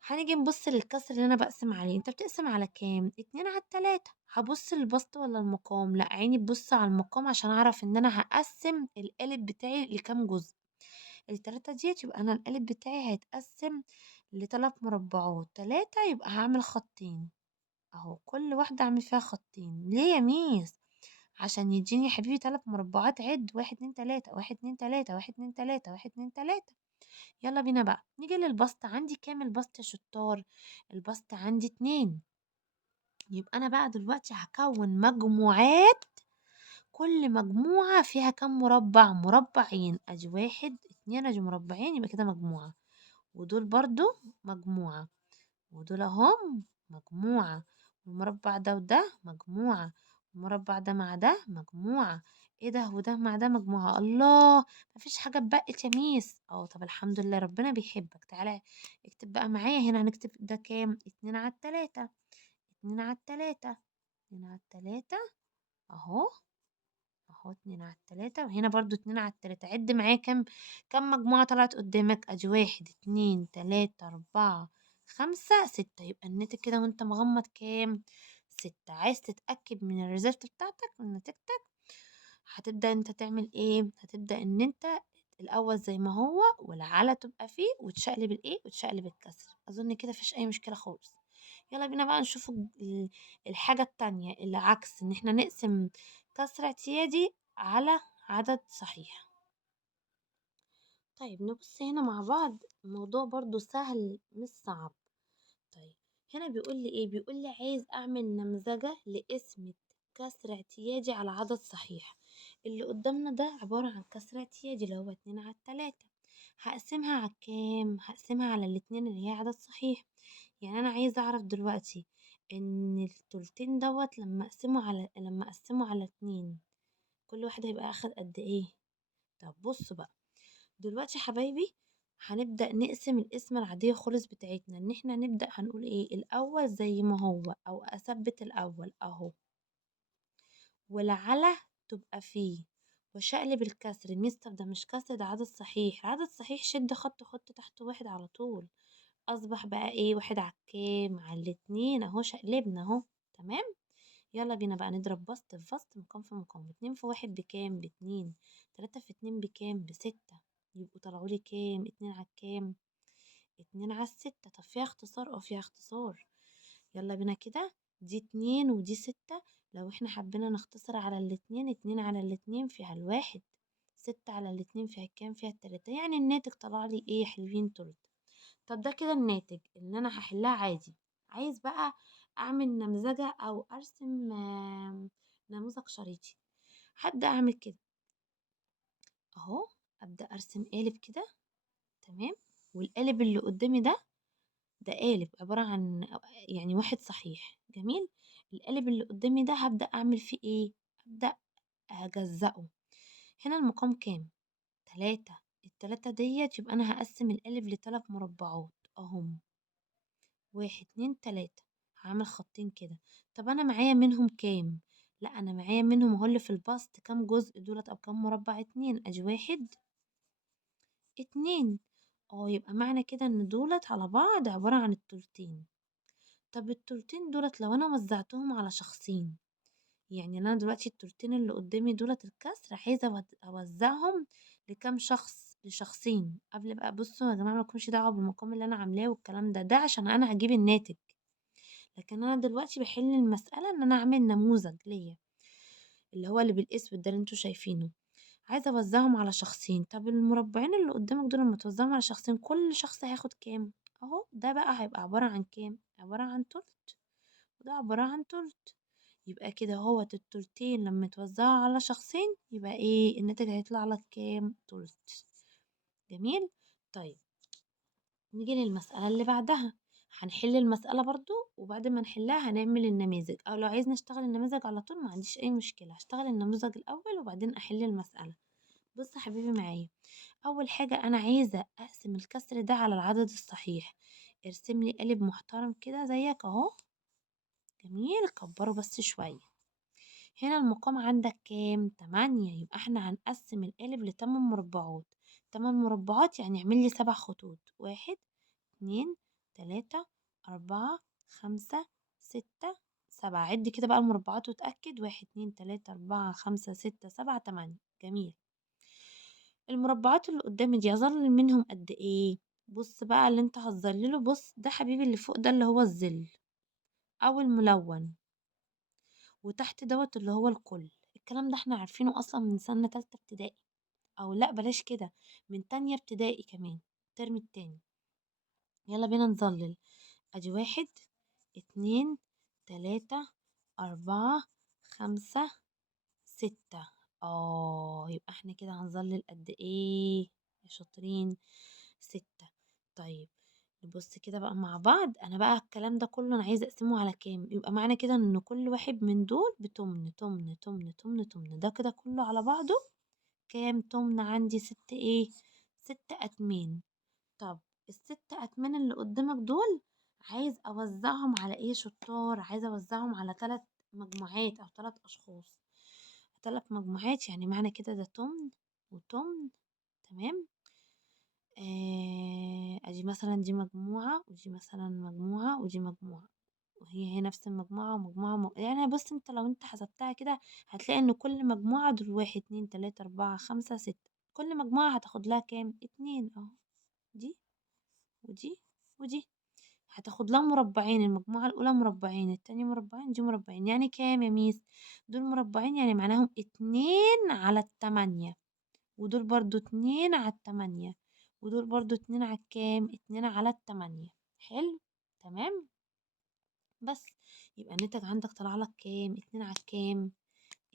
هنيجي نبُص للكسر اللي أنا باقسم عليه، أنت بتقسم على كام؟ 2 على ال3. هابُص للبسط والّا المقام؟ لأ، عيني تبُص على المقام عشان أعرف إن أنا هاقسّم القالب بتاعي لكام جزء. ال3 ديّة يبقى أنا القالب بتاعي هيتقسم ل3 مربعات، 3 يبقى هاعمل خطين. أهو كل واحدة أعمل فيها خطين. ليه يا ميس؟ عشان يديني يا حبيبي 3 مربعات. عد 1 2 3 1 2 3 1 2 3 1 2 3. يلا بينا بقى نيجي للبسط. عندي كام البسط يا شطار؟ البسط عندي 2. يبقى أنا بقى دلوقتي هكون مجموعات، كل مجموعة فيها كام مربع؟ مربعين. ادي 1 2 ادي مربعين، يبقى كده مجموعة. ودول برضو مجموعة، ودول اهم مجموعة. والمربع ده وده مجموعة، المربع ده مع ده مجموعة. ايه ده وده مع ده مجموعة؟ الله، مفيش حاجة اتبقت يا ميس. اه طب الحمد لله، ربنا بيحبك. تعالى اكتب بقى معايا هنا. هنكتب ده كام؟ 2 على 3. 2 على 3. 2 على 3 اهو. اهو 2 على 3، وهنا برضو 2 على 3. عد معايا كام مجموعة طلعت قدامك. ادي 1 2 3 4 5 6. يبقى الناتج كده وانت مغمض كام؟ 6. عايز تتأكد من الريزلت بتاعتك، من نتيجتك، هتبدأ انت تعمل ايه؟ هتبدأ ان انت الاول زي ما هو، والعلى تبقى فيه، وتشقلب الايه، وتشقلب الكسر. اظن كده مفيش اي مشكلة خالص. يلا بينا بقى نشوف الحاجة التانية اللي عكس ان احنا نقسم كسر اعتيادي على عدد صحيح. طيب نبص هنا مع بعض، الموضوع برضو سهل مش صعب. طيب هنا بيقول لي ايه؟ بيقول لي عايز اعمل نمذجة لقسمة كسر اعتيادي على عدد صحيح. اللي قدامنا ده عبارة عن كسر اعتيادي اللي هو 2 على 3. هقسمها على كام؟ هقسمها على الاتنين اللي هي عدد صحيح. يعني انا عايزة اعرف دلوقتي ان التلتين دوت لما اقسمه على 2، كل واحد هيبقى اخد قد ايه؟ طب بص بقى، دلوقتي يا حبايبي هنبدأ نقسم القسمة العادية خالص بتاعتنا. ان احنا نبدأ هنقول ايه؟ الاول زي ما هو، او اثبت الاول اهو، والعلى تبقى فيه، وشقلب الكسر. ميس طب ده مش كسر، ده عدد صحيح. عدد صحيح شد خط حط تحته 1 على طول. اصبح بقى ايه؟ 1 على الكام؟ على الاتنين اهو، شقلبنا اهو. تمام. يلا بينا بقى نضرب بسط في بسط، مقام في مقام. 2 في 1 بكام؟ ب2. 3 في 2 بكام؟ ب6. يبقوا طلعوا لي كام؟ 2 على كام؟ 2 على 6. طب فيها اختصار؟ اه فيها اختصار. يلا بينا كده، دي 2 ودي 6. لو احنا حبينا نختصر على الاتنين، 2 على الاتنين فيها الواحد، 6 على الاتنين فيها كام؟ فيها التلاتة. يعني الناتج طلع لي ايه؟ حلوين تلت. طب ده كده الناتج اللي انا هحلها عادي. عايز بقى اعمل نمذجة او ارسم نموذج شريطي. هبدأ اعمل كده اهو. ابدأ ارسم قالب كده. تمام. والقالب اللي قدامي ده قالب عبارة عن يعني واحد صحيح. جميل. القالب اللي قدامي ده هبدأ اعمل فيه ايه؟ هبدأ اجزأه. هنا المقام كام؟ 3. التلاتة ديت يبقى انا هقسم القالب ل3 مربعات اهم. 1 2 3. هعمل خطين كده. طب انا معايا منهم كام؟ لا انا معايا منهم اهو اللي في البسط كام جزء دولت، او كام مربع؟ 2. ادي 1 2. اه يبقى معنى كده ان دولت على بعض عبارة عن التلتين. طب التلتين دولت لو انا وزعتهم على شخصين، يعني انا دلوقتي التلتين اللي قدامي دولت الكسر، عايزة اوزعهم لكام شخص؟ لشخصين. قبل بقى بصوا يا جماعة، مالكمش دعوة بالمقام اللي انا عاملاه والكلام ده عشان انا هجيب الناتج. لكن انا دلوقتي بحل المسألة ان انا اعمل نموذج ليا، اللي هو اللي بالاسود ده اللي انتوا شايفينه. عايزة اوزعهم على شخصين. طب المربعين اللي قدامك دول لما توزعهم على شخصين، كل شخص هياخد كام؟ اهو ده بقى هيبقى عبارة عن كام؟ عبارة عن تلت. وده عبارة عن تلت. يبقى كده هو التلتين لما يتوزعوا على شخصين يبقى ايه الناتج؟ هيطلع لك كام؟ تلت. جميل. طيب نيجي للمسألة اللي بعدها. هنحل المسألة برضو، وبعد ما نحلها هنعمل النماذج، او لو عايز نشتغل النماذج على طول ما عنديش اي مشكلة. هشتغل النموذج الاول وبعدين احل المسألة. بص يا حبيبي معايا، اول حاجة انا عايزة اقسم الكسر ده على العدد الصحيح. ارسم لي قالب محترم كده زيك اهو. جميل، كبره بس شوية. هنا المقام عندك كام؟ 8. يبقى احنا هنقسم القالب ل8 مربعات. 8 مربعات يعني اعمل لي 7 خطوط. 1 2 3 4 5 6 7. عد كده بقى المربعات وتأكد. 1 2 3 4 5 6 7 8. جميل. المربعات اللي قدامي دي هظلل منهم قد ايه؟ بص بقى اللي انت هتظلله. بص ده حبيبي اللي فوق ده اللي هو الظل او الملون، وتحت دوت اللي هو الكل. الكلام ده احنا عارفينه اصلا من سنة تالتة ابتدائي، او لا بلاش كده، من تانية ابتدائي كمان، الترم التاني. يلا بينا نظلل. ادي 1 2 3 4 5 6. يبقى احنا كده هنظلل قد ايه يا شاطرين؟ 6. طيب نبص كده بقى مع بعض. انا بقى الكلام ده كله انا عايزه اقسمه على كام؟ يبقى معنى كده ان كل واحد من دول بتمن تمن تمن تمن تمن. ده كده كله على بعضه كام تمن عندي؟ 6 ايه؟ 6 أتمين. طب ال6 أتمنة اللي قدامك دول عايز اوزعهم على ايه يا شطار؟ عايزه اوزعهم على 3 مجموعات او 3 اشخاص. 3 مجموعات يعني معنى كده ده تمن وتمن. تمام. ادي مثلا دي مجموعة، ودي مثلا مجموعة، ودي مجموعة، وهي هي نفس المجموعة يعني بص انت لو انت حسبتها كده هتلاقي ان كل مجموعة دول 1 2 3 4 5 6. كل مجموعة هتاخد لها كام؟ 2 اهو. دي ودي ودي هتاخد لها مربعين. المجموعة الأولى مربعين، التانية مربعين، دي مربعين. يعني كام يا ميس؟ دول مربعين يعني معناهم 2 على 8، ودول برضو 2 على 8، ودول برضو 2 على كام؟ 2 على 8. حلو. تمام. بس يبقى الناتج عندك طلع لك كام؟ 2 على كام؟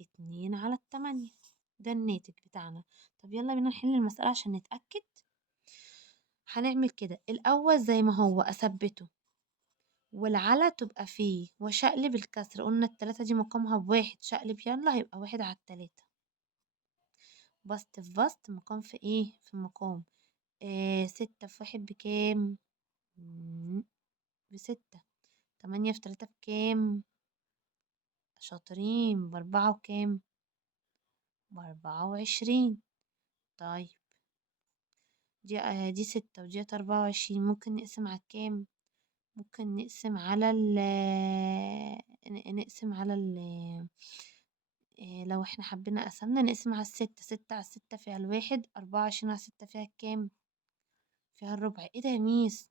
2 على 8. ده الناتج بتاعنا. طب يلا بينا نحل المسألة عشان نتأكد. هنعمل كده الأول زي ما هو أثبته، والعلى تبقى فيه، وشقلب الكسر. قلنا ال3 دي مقامها ب1، شقلب يلا هيبقى 1 على 3. بسط في بسط، مقام في ايه؟ في مقام. 6 في 1 بكام؟ ب6. 8 في 3 بكام؟ شاطرين، ب4 وكام؟ ب24. طيب دي 6 وديت 24. ممكن نقسم على كام؟ ممكن نقسم على نقسم على لو احنا حبينا قسمنا نقسم على 6. 6 على 6 فيها ال1. 24 على 6 فيها كام؟ فيها الربع. ايه ده يا ميس؟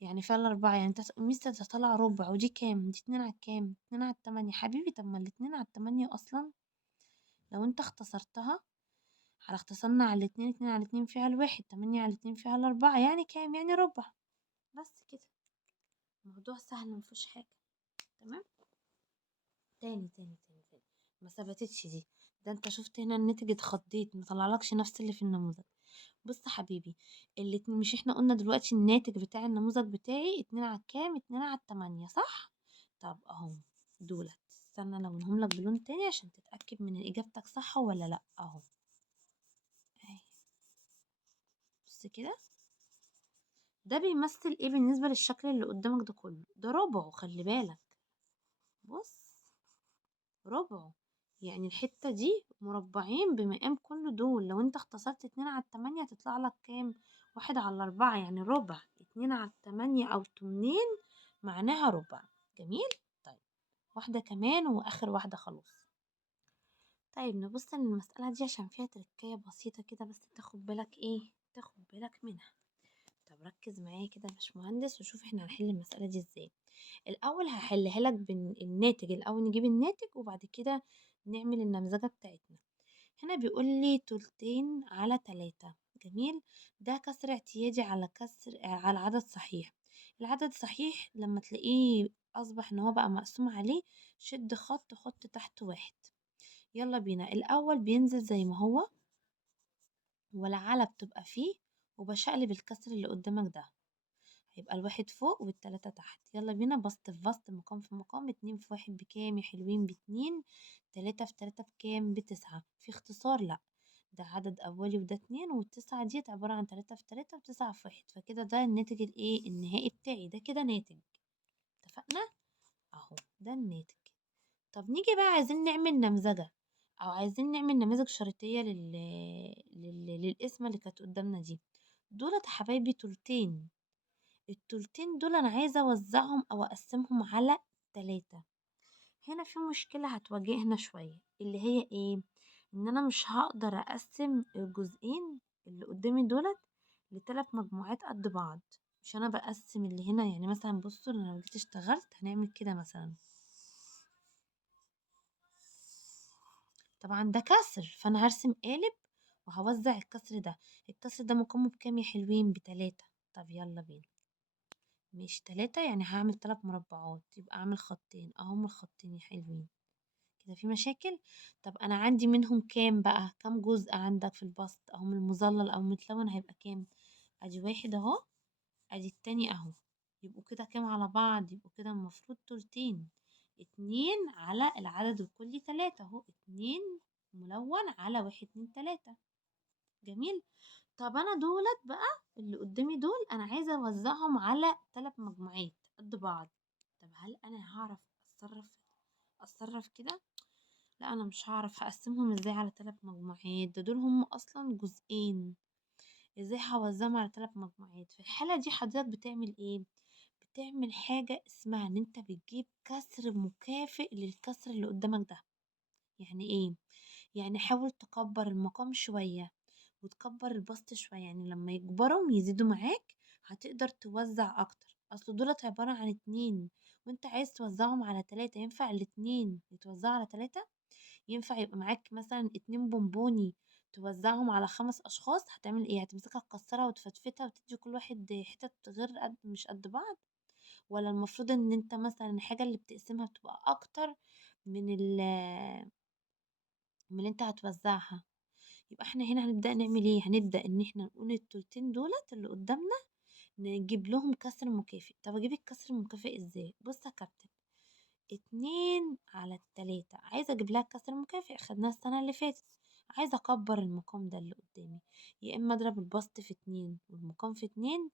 يعني فيها الأربعة. يعني انت ميس ده طالع ربع. ودي كام؟ دي 2 على كام؟ 2 على 8 حبيبي. طب ما ال2 على 8 أصلا لو انت اختصرتها على اختصرنا على الاتنين، 2 على 2 فيها ال1. 8 على 2 فيها الأربعة. يعني كام؟ يعني ربع. بس كده. الموضوع سهل مفيهوش حاجة. تمام. تاني. ما ثبتتش دي. ده انت شفت هنا الناتج اتخضيت، مطلعلكش نفس اللي في النموذج. بص حبيبي، الاتنين مش احنا قلنا دلوقتي الناتج بتاع النموذج بتاعي 2 على كام؟ 2 على 8 صح؟ طب اهو دولت. استنى لونهم لك بلون تاني عشان تتأكد من اجابتك صح ولا لا. اهو اهي. بص كده، ده بيمثل ايه بالنسبة للشكل اللي قدامك ده كله؟ ده ربعه، خلي بالك. بص، ربعه. يعني الحتة دي مربعين بمقام كل دول. لو انت اختصرت 2 على 8 هتطلع لك كام؟ 1 على 4. يعني ربع. 2 على 8 أو تمنين معناها ربع. جميل. طيب واحدة كمان وآخر واحدة خلاص. طيب نبص للمسألة دي عشان فيها تركية بسيطة كده، بس تاخد بالك ايه؟ تاخد بالك منها. طب ركز معايا كده يا باشمهندس وشوف احنا هنحل المسألة دي ازاي. الأول هحلها لك بالناتج. الأول نجيب الناتج وبعد كده نعمل النمذجة بتاعتنا. هنا بيقول لي 2/3. جميل. ده كسر اعتيادي على على عدد صحيح. العدد صحيح لما تلاقيه أصبح إن هو بقى مقسوم عليه، شد خط، حط تحت 1. يلا بينا. الأول بينزل زي ما هو، والعلى بتبقى فيه، وبشقلب الكسر اللي قدامك ده. هيبقى ال1 فوق وال3 تحت. يلا بينا. بسط في بسط، مقام في مقام. 2 في 1 بكام يا حلوين؟ ب2. 3 في 3 بكام؟ ب9. في اختصار؟ لأ. ده عدد أولي وده 2، والتسعة ديت عبارة عن 3 في 3 و9 في 1، فكده ده الناتج الايه النهائي بتاعي، ده كده ناتج. اتفقنا؟ اهو ده الناتج. طب نيجي بقى عايزين نعمل نمذجة، او عايزين نعمل نماذج شريطية للقسمة اللي كانت قدامنا دي. دولت يا حبايبي تلتين، التلتين دول انا عايزة اوزعهم او اقسمهم على 3. هنا في مشكلة هتواجهنا شوية، اللي هي ايه؟ ان انا مش هقدر اقسم الجزئين اللي قدامي دولت ل3 مجموعات قد بعض. مش انا بقسم اللي هنا، يعني مثلا بصوا انا لو جيت اشتغلت هنعمل كده مثلا، طبعا ده كسر، فانا هرسم قالب وهوزع الكسر ده. الكسر ده مقامه بكام يا حلوين؟ ب3. طب يلا بينا. مش 3 يعني هعمل 3 مربعات، يبقى اعمل خطين اهم الخطين يا حلوين. كده في مشاكل؟ طب انا عندي منهم كام بقى؟ كام جزء عندك في البسط اهو؟ من المظلل او المتلون هيبقى كام؟ ادي واحد اهو، ادي التاني اهو. يبقوا كده كام على بعض؟ يبقوا كده المفروض تلتين. 2 على العدد الكلي 3 اهو، 2 ملون على 1 2 3. جميل. طب انا دولت بقى اللي قدامي دول انا عايزة اوزعهم على 3 مجموعات قد بعض. طب هل انا هعرف اتصرف كده؟ لا انا مش هعرف. هقسمهم ازاي على 3 مجموعات؟ ده دول هم اصلا جزئين، ازاي هوزعهم على 3 مجموعات؟ في الحالة دي حضرتك بتعمل ايه؟ بتعمل حاجة اسمها ان انت بتجيب كسر مكافئ للكسر اللي قدامك ده. يعني ايه؟ يعني حاول تكبر المقام شوية وتكبر البسط شوية، يعني لما يكبروا يزيدوا معاك هتقدر توزع اكتر. اصل دولت عبارة عن 2 وانت عايز توزعهم على 3، ينفع الاتنين يتوزعوا على 3؟ ينفع يبقى معاك مثلا 2 بونبوني توزعهم على 5 أشخاص؟ هتعمل ايه؟ هتمسكها تكسرها وتفتفتها وتدي كل واحد حتت غير قد مش قد بعض؟ ولا المفروض ان انت مثلا الحاجة اللي بتقسمها بتبقى اكتر من من اللي انت هتوزعها؟ يبقى احنا هنا هنبدأ نعمل ايه؟ هنبدأ ان احنا نقول التلتين دولت اللي قدامنا نجيب لهم كسر مكافئ. طب اجيب الكسر المكافئ ازاي؟ بص يا كابتن، 2 على 3 عايزة اجيب لها كسر مكافئ، خدناها السنة اللي فاتت. عايزة اكبر المقام ده اللي قدامي، يا اما اضرب البسط في 2 والمقام في 2،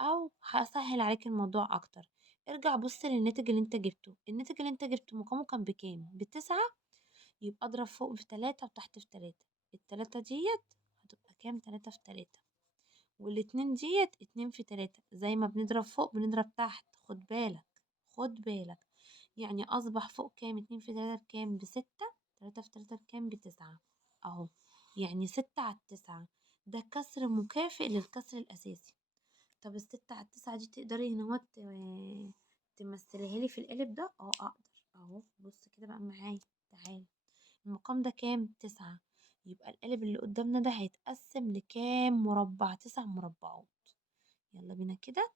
او هسهل عليك الموضوع اكتر. ارجع بص للناتج اللي انت جبته. الناتج اللي انت جبته مقامه كان بكام؟ ب9. يبقى اضرب فوق في 3 وتحت في 3. التلاتة ديت هتبقى كام؟ 3 في 3. والاتنين ديت 2 في 3. زي ما بنضرب فوق بنضرب تحت، خد بالك. خد بالك. يعني أصبح فوق كام؟ 2 في 3 بكام؟ ب6. 3 في 3 بكام؟ ب9. أهو. يعني 6 على 9. ده كسر مكافئ للكسر الأساسي. طب ال6 على 9 دي تقدري هنا تمثليها لي في القالب ده؟ اه أقدر. أهو بص كده بقى معايا. تعالى. المقام ده كام؟ 9. يبقى القالب اللي قدامنا ده هيتقسم لكام مربع؟ 9 مربعات. يلا بينا كده.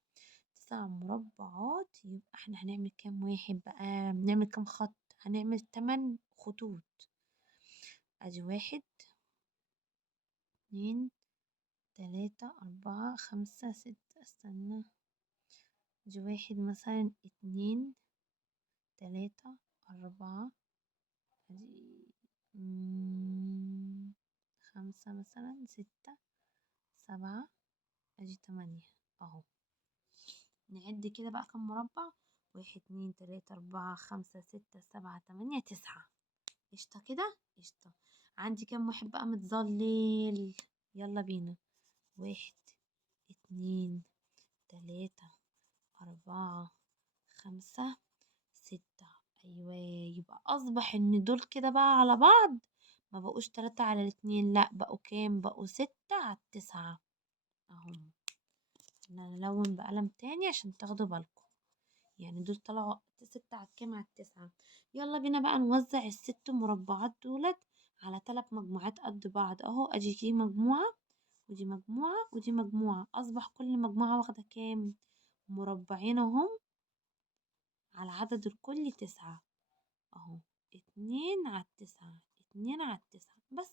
9 مربعات. يبقى احنا هنعمل كام واحد بقى؟ نعمل كام خط؟ هنعمل 8 خطوط. ادي 1 2 3 4 5 6. استنى. ادي مثلا 2 3 4. ادي 5 مثلا 6 7. ادي 8 اهو. نعد كده بقى كام مربع؟ 1 2 3 4 5 6 7 8 9. قشطة كده. قشطة. عندي كام واحد بقى متظلل؟ يلا بينا. 1 2 3 4 5 6. ايوه. يبقى اصبح ان دول كده بقى على بعض ما بقوش 3 على 2، لا بقوا كام؟ بقوا 6 على 9 اهو. انا نلون بقلم تاني عشان تاخدوا بالكم. يعني دول طلعوا 6 على كام؟ على 9. يلا بينا بقى نوزع ال6 مربعات دولت على 3 مجموعات قد بعض اهو. ادي دي مجموعة ودي مجموعة ودي مجموعة. اصبح كل مجموعة واخدة كام؟ مربعين اهم على العدد الكلي 9 اهو. 2 على 9. 2 على 9 بس.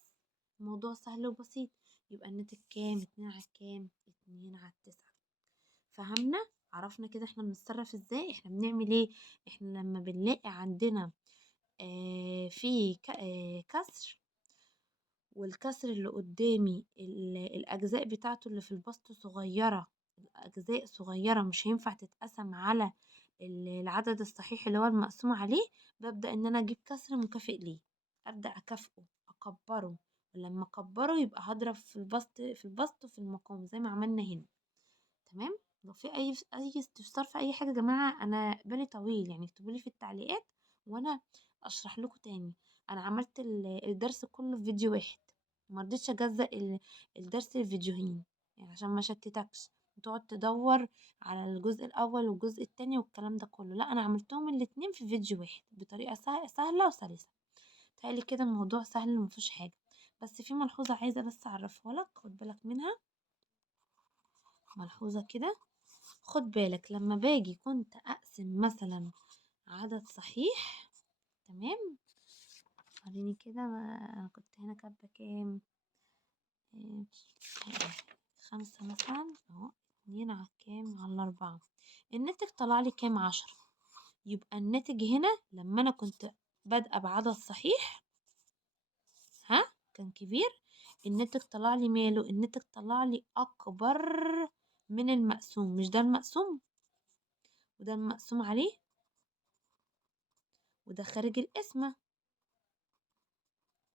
الموضوع سهل وبسيط. يبقى الناتج كام؟ 2 على كام؟ 2 على 9. فهمنا؟ عرفنا كده احنا بنتصرف ازاي. احنا بنعمل ايه؟ احنا لما بنلاقي عندنا في كسر والكسر اللي قدامي الأجزاء بتاعته اللي في البسط صغيرة، أجزاء صغيرة مش هينفع تتقسم على العدد الصحيح اللي هو المقسوم عليه، ببدأ إن أنا أجيب كسر مكافئ ليه، أبدأ أكافئه أكبره، ولما أكبره يبقى هضرب في البسط وفي المقام زي ما عملنا هنا. تمام. لو في أي استفسار في أي حاجة يا جماعة، أنا بالي طويل، يعني اكتبولي في التعليقات وأنا أشرح لكم تاني. أنا عملت الدرس كله في فيديو واحد، مرضتش أجزأ الدرس لفيديوهين، يعني عشان ما شتتكش وتقعد تدور على الجزء الأول والجزء التاني والكلام ده كله. لا، أنا عملتهم الاتنين في فيديو واحد بطريقة سهلة وسلسة. تهيألي كده الموضوع سهل ومفيهوش حاجة. بس في ملحوظة عايزة بس أعرفها لك، خد بالك منها. ملحوظة كده، خد بالك لما باجي كنت اقسم مثلا عدد صحيح. تمام. وريني كده، انا كنت هنا كاتبه كام؟ إيه، 5 مثلا اهو. 2 على كام؟ على 4. الناتج طلع لي كام؟ 10. يبقى الناتج هنا لما انا كنت بادئه بعدد صحيح، ها، كان كبير. الناتج طلع لي ماله؟ الناتج طلع لي اكبر من المقسوم. مش ده المقسوم وده المقسوم عليه وده خارج القسمة.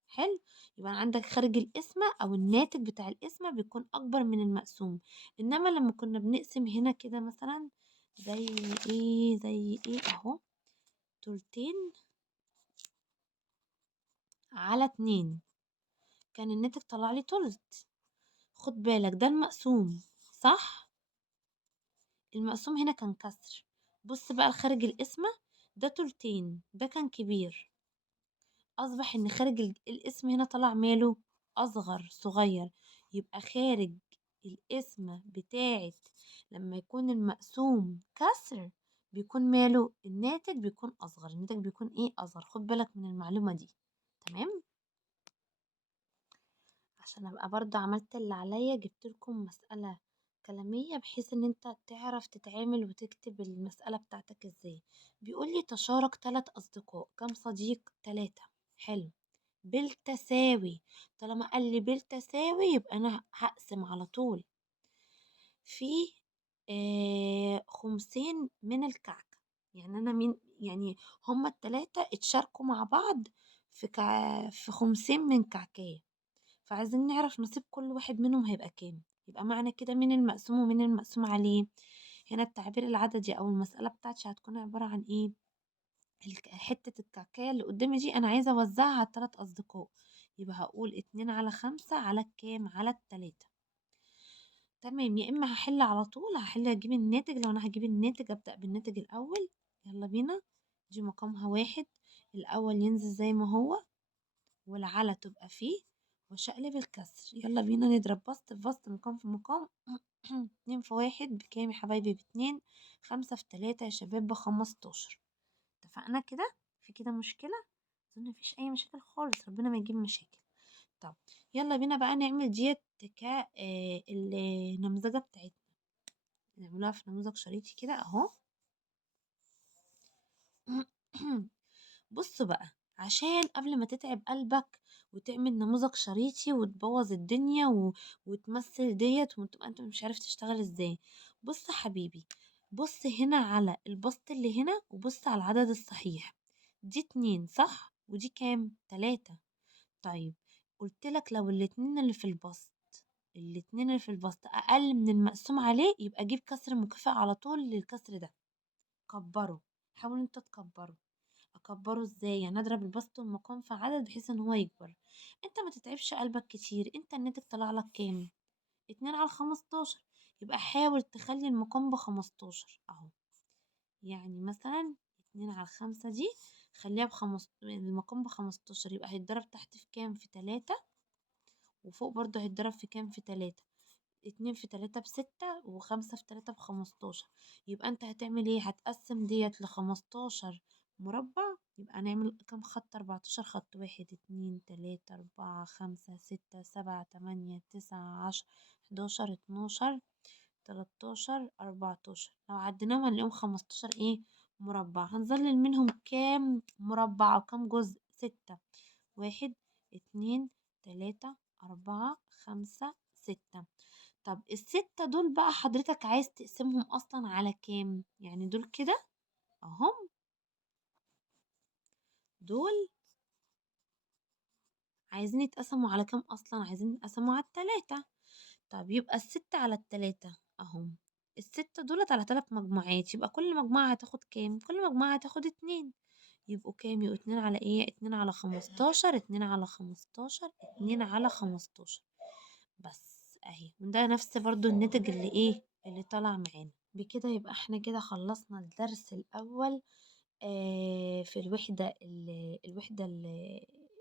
حلو. يبقى عندك خارج القسمة او الناتج بتاع القسمة بيكون اكبر من المقسوم. انما لما كنا بنقسم هنا كده مثلا، زي زي ايه اهو، تلتين على 2، كان الناتج طلع لي تلت. خد بالك ده المقسوم، صح؟ المقسوم هنا كان كسر. بص بقى الخارج القسمة، ده تلتين، ده كان كبير. اصبح ان خارج الاسم هنا طلع ماله؟ اصغر، صغير. يبقى خارج الاسم بتاعت لما يكون المقسوم كسر بيكون ماله؟ الناتج بيكون اصغر. الناتج بيكون ايه؟ اصغر. خد بالك من المعلومة دي. تمام. عشان ابقى برضه عملت اللي عليا، جبت لكم مسألة كلامية بحيث ان انت تعرف تتعامل وتكتب المسألة بتاعتك ازاي. بيقول لي تشارك 3 اصدقاء. كم صديق؟ 3. حلو. بالتساوي. طالما قال لي بالتساوي يبقى انا هقسم على طول في خمسين من الكعكة. يعني انا يعني هما التلاتة اتشاركوا مع بعض في خمسين من كعكية. فعايزين نعرف نصيب كل واحد منهم هيبقى كام. يبقى معنى كده مين المقسوم ومين المقسوم عليه. هنا التعبير العددي او المسألة بتاعتي هتكون عبارة عن ايه؟ حتة الكعكية اللي قدامي دي أنا عايزة أوزعها على 3 أصدقاء. يبقى هقول 2/5 على الكام؟ على التلاتة. تمام. يا إما هحل على طول، هحل أجيب الناتج. لو أنا هجيب الناتج أبدأ بالناتج الأول. يلا بينا. دي مقامها 1، الأول ينزل زي ما هو والعلى تبقى فيه وشقلب الكسر. يلا بينا نضرب بسط في بسط، مقام في مقام. 2 في 1 بكام يا حبايبي؟ ب2. 5 في 3 يا شباب ب15. اتفقنا كده؟ في كده مشكلة؟ اظن مفيش اي مشاكل خالص، ربنا ما يجيب مشاكل. طب يلا بينا بقى نعمل ديت النمذجة بتاعتنا. نعملها في نموذج شريطي كده اهو. بص بقى، عشان قبل ما تتعب قلبك وتعمل نموذج شريطي وتبوظ الدنيا وتمثل ديت وتبقى انت مش عارف تشتغل ازاي. بص يا حبيبي، بص هنا على البسط اللي هنا وبص على العدد الصحيح. دي 2 صح؟ ودي كام؟ 3. طيب، قلتلك لو الاتنين اللي في البسط اقل من المقسوم عليه يبقى جيب كسر مكافئ على طول للكسر ده. كبره. حاول انت تكبره. اكبره ازاي؟ يعني اضرب البسط والمقام في عدد بحيث ان هو يكبر. انت ما تتعبش قلبك كتير. انت الناتج طلع لك كام؟ 2/15. يبقى حاول تخلي المقام ب15 اهو. يعني مثلا 2/5 دي خليها المقام ب15. يبقى هيتضرب تحت في كام؟ في 3. وفوق برضه هيتضرب في كام؟ في 3. 2 في 3 ب6 و5 في 3 ب15. يبقى انت هتعمل ايه؟ هتقسم ديت ل15 مربع. يبقى نعمل كام خط؟ 14 خط. 1 2 3 4 5 6 7 8 9 10 11 12 13 14. لو عديناهم هنلاقيهم 15 ايه؟ مربع. هنظلل منهم كام مربع وكام جزء؟ 6. 1 2 3 4 5 6. طب ال6 دول بقى حضرتك عايز تقسمهم أصلًا على كام؟ يعني دول كده أهم، دول عايزين يتقسموا على كام أصلًا؟ عايزين يتقسموا على ال3. طب يبقى ال6 على ال3 أهم، ال6 دُولة على 3 مجموعات، يبقى كل مجموعة هتاخد كام؟ كل مجموعة هتاخد 2. يبقوا كام؟ يبقوا 2 على إيه؟ 2 على 15، 2 على 15، 2 على 15. بس أهي، وده نفس برضه الناتج اللي إيه، اللي طلع معانا. بكده يبقى إحنا كده خلّصنا الدرس الأول في الوحدة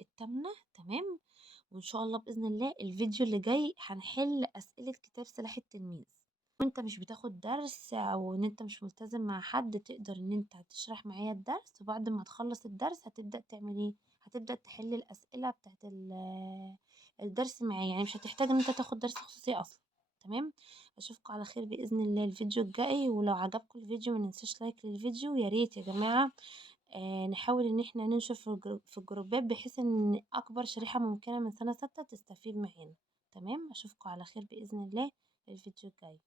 التامنة، تمام. وإن شاء الله بإذن الله الفيديو اللي جاي هنحل أسئلة كتاب سلاح التلميذ. وأنت مش بتاخد درس أو إن أنت مش ملتزم مع حد، تقدر إن أنت تشرح معايا الدرس، وبعد ما تخلص الدرس هتبدأ تعمل إيه؟ هتبدأ تحل الأسئلة بتاعة الدرس معايا، يعني مش هتحتاج إن أنت تاخد درس خصوصي أصلا. تمام. أشوفكم على خير بإذن الله الفيديو الجاي، ولو عجبكم الفيديو مننساش لايك للفيديو، يا ريت يا جماعة نحاول إن إحنا ننشر في الجروبات بحيث إن أكبر شريحة ممكنة من سنة 6 تستفيد معانا. تمام. أشوفكم على خير بإذن الله الفيديو الجاي.